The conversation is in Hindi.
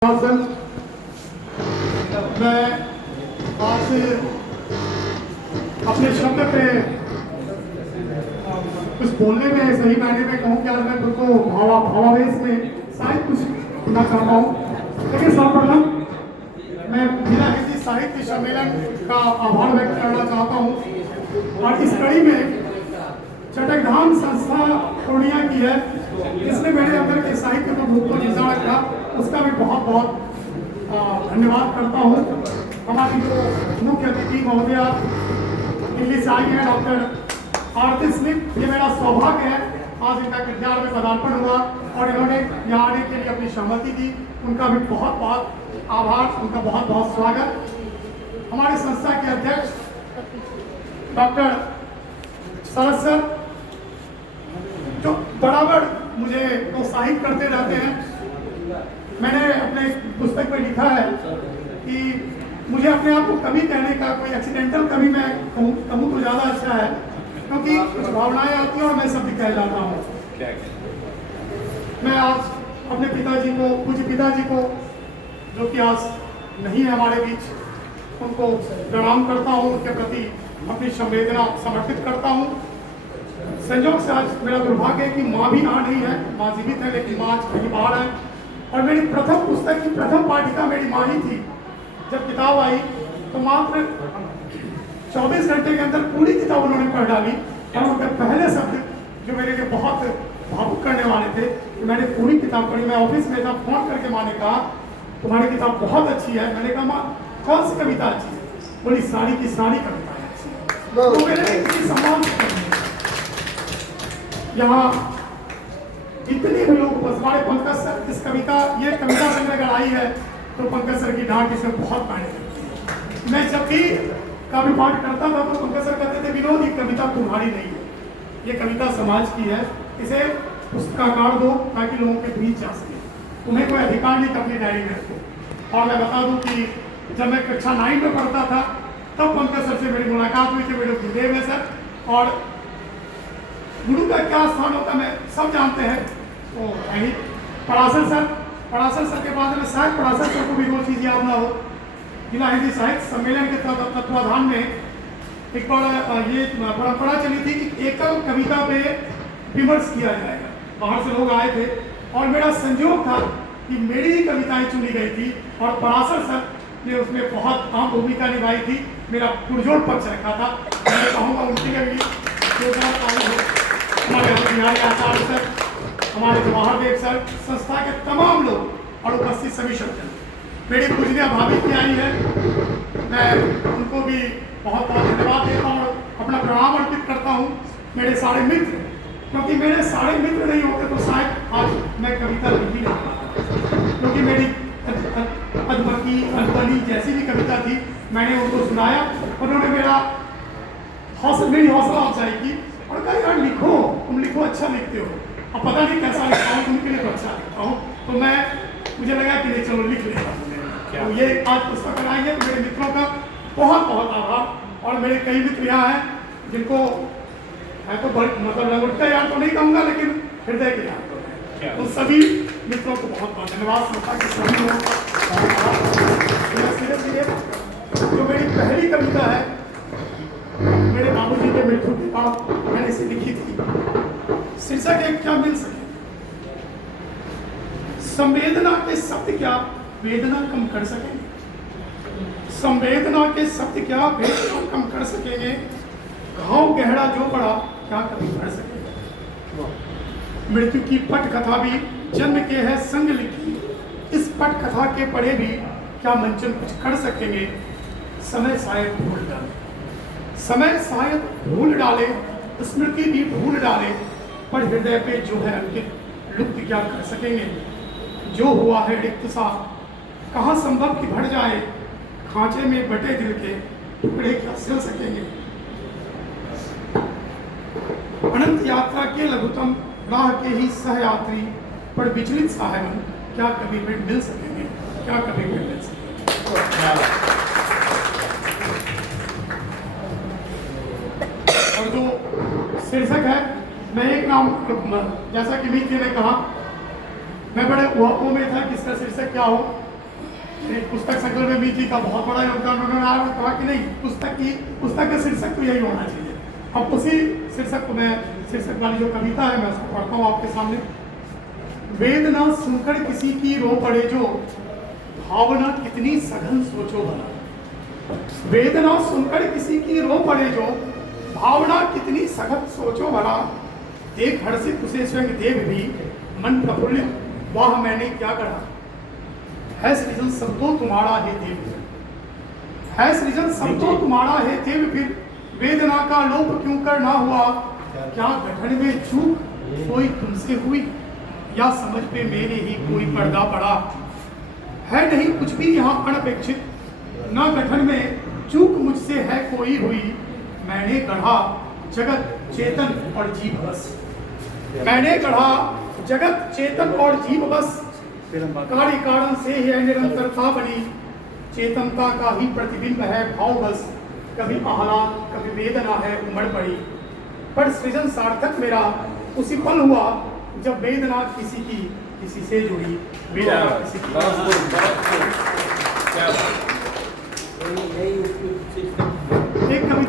सर, मैं आज अपने शब्द पे कुछ बोलने में सही मायने में कहूँ कि आज मैं खुद को भावावेश में शायद कुछ सुनना चाहता हूँ। लेकिन सर्वप्रथम मैं जिला हिंदी साहित्य सम्मेलन का आभार व्यक्त करना चाहता हूँ और इस कड़ी में चटकधाम संस्था पूर्णिया की है जिसने मेरे अंदर के साहित्य को भूख को जिंदा रखा, उसका भी बहुत बहुत धन्यवाद करता हूँ। हमारी जो मुख्य अतिथि महोदया दिल्ली से आई हैं डॉक्टर आरती स्मिथ, ये मेरा सौभाग्य है आज इनका विद्यालय में पदार्पण हुआ और इन्होंने यहाँ आने के लिए अपनी सहमति दी, उनका भी बहुत बहुत आभार, उनका बहुत बहुत स्वागत। हमारे संस्था के अध्यक्ष डॉक्टर शरद सर जो बराबर मुझे प्रोत्साहित करते रहते हैं। मैंने अपने पुस्तक में लिखा है कि मुझे अपने आप को कवि कहने का कोई एक्सीडेंटल कवि मैं कहूँ तो ज़्यादा अच्छा है, क्योंकि कुछ भावनाएं आती हैं और मैं सब कह जाता हूँ। मैं आज अपने पिताजी को, पूज्य पिताजी को जो कि आज नहीं है हमारे बीच, उनको प्रणाम करता हूँ, उनके प्रति अपनी संवेदना समर्पित करता हूँ। संयोग से आज मेरा दुर्भाग्य है कि माँ भी यहाँ नहीं है, माँ जीवित है लेकिन माँ आज कहीं बाहर है। और मेरी प्रथम पुस्तक की प्रथम पाठिका मेरी माँ ही थी। जब किताब आई तो मात्र 24 घंटे के अंदर पूरी किताब उन्होंने पढ़ डाली और उनके पहले शब्द जो मेरे लिए बहुत भावुक करने वाले थे कि मैंने पूरी किताब पढ़ी। मैं ऑफिस में था, फोन करके माँ ने कहा तुम्हारी किताब बहुत अच्छी है। मैंने कहा माँ कौन सी कविता अच्छी है? बोली सारी की सारी कविताएं अच्छी है। तो मेरे इतनी सम्मान से यहाँ इतने भी लोग बस हमारे पंकज सर इस कविता ये कविता संग्रह अगर आई है तो पंकज सर की डांट इसमें बहुत मायने रखती है। मैं जब भी काव्य पाठ करता था तो पंकज सर कहते थे विनोद ये कविता तुम्हारी नहीं है, ये कविता समाज की है, इसे पुस्तकाकार दो ताकि लोगों के बीच जा सके, तुम्हें कोई अधिकार नहीं अपनी डायरी में रखो। और मैं बता दूं कि जब मैं कक्षा 9 में पढ़ता था तब पंकज सर से मेरी मुलाकात हुई थी। मेरे गुरुदेव है सर और गुरु का क्या स्थान होता है मैं सब जानते हैं। तो यही पराशर सर के बाद में शायद पराशर सर को भी वो चीज़ याद ना हो। जिला हिंदी साहित्य सम्मेलन के तत्वाधान में एक बार ये परंपरा चली थी कि एकल कविता पे विमर्श किया जाएगा। बाहर से लोग आए थे और मेरा संयोग था कि मेरी ही कविताएं चुनी गई थी और पराशर सर ने उसमें बहुत अहम भूमिका निभाई थी, मेरा पुरजोर पक्ष रखा था। मैं कहूँगा उनकी भी हमारे बिहारी आचार्य सर, हमारे जवाहर देव सर, संस्था के तमाम लोग और उपस्थित सभी सज्जन, मेरी पूजनीय भाभी की आई है, मैं उनको भी बहुत बहुत धन्यवाद देता हूँ और अपना प्रणाम अर्पित करता हूँ। मेरे सारे मित्र, क्योंकि मेरे सारे मित्र नहीं होते तो शायद आज मैं कविता लिख ही नहीं पाता, क्योंकि मेरी अदबकी अदबनी जैसी भी कविता थी मैंने उनको सुनाया, उन्होंने मेरी हौसला अफजाई की और कहा यार लिखो, तुम लिखो, अच्छा लिखते हो। अब पता नहीं कैसा लिखता हूँ, उनके लिए तो अच्छा लिखता हूँ, तो मुझे लगा कि नहीं चलो लिख लेता हूँ। तो ये आज पुस्तक आई है तो मेरे मित्रों का बहुत बहुत आभार। और मेरे कई मित्र यहाँ हैं जिनको मैं तो मतलब लंगोटा यार तो नहीं कहूँगा लेकिन हृदय के यार तो है। तो सभी मित्रों को बहुत बहुत धन्यवाद। संस्था के सभी लोगों जो मेरी पहली कविता है मेरे बाबूजी के मृत्यु के बाद मैंने इसे लिखी थी। शीर्षक है क्या मिल सके। संवेदना के शब्द क्या वेदना कम कर सकेंगे, संवेदना के शब्द क्या वेदना कम कर सकेंगे, घाव गहरा जो पड़ा क्या कभी भर सकेंगे। मृत्यु की पट कथा भी जन्म के है संग लिखी, इस पट कथा के पढ़े भी क्या मंचन कुछ कर सकेंगे। समय शायद भूल डाले, समय शायद भूल डाले, स्मृति भी भूल डाले, पर हृदय पे जो है अंकित लुप्त क्या कर सकेंगे। जो हुआ है रिक्त सा कहाँ संभव कि भर जाए, खांचे में बटे दिल के टुकड़े क्या सिल सकेंगे। अनंत यात्रा के लघुतम राह के ही सहयात्री, पर विचलित साहेबन क्या कभी मिल सकेंगे, क्या कभी मिल सकेंगे। और जो शीर्षक है मैं एक नाम, जैसा कि मित्र ने कहा मैं बड़े उहापों में था कि इसका शीर्षक क्या हो, पुस्तक संकलन में मीठी का बहुत बड़ा योगदान उन्होंने कहा कि नहीं, पुस्तक का शीर्षक तो यही होना चाहिए। अब उसी शीर्षक को मैं, शीर्षक वाली जो कविता है मैं उसको पढ़ता हूँ आपके सामने। वेदना सुनकर किसी की रो पड़े जो, भावना कितनी सघन सोचो भला। वेदना सुनकर किसी की रो पड़े जो, भावना कितनी सघन सोचो भला। देख हर्षित उसे स्वयं देव भी, मन प्रफुल्लित वाह मैंने क्या गढ़ा। है सृजन सब तो तुम्हारा है देव, है सृजन सब तो तुम्हारा है देव फिर। वेदना का लोप क्यों कर ना हुआ, क्या गठन में चूक कोई तुमसे हुई, या समझ पे मेरे ही कोई पर्दा पड़ा। है नहीं कुछ भी यहाँ अनपेक्षित, ना गठन में चूक मुझसे है कोई हुई। मैंने गढ़ा जगत चेतन और जीव बस, मैंने गढ़ा जगत चेतन और जीव बस। कार्य कारण से ही निरंतरता बनी, चेतनता का ही प्रतिबिंब है भाव बस। कभी आह्लाद कभी वेदना है उमड़ पड़ी, पर सृजन सार्थक मेरा उसी पल हुआ जब वेदना किसी से जुड़ी। वेदना किसी की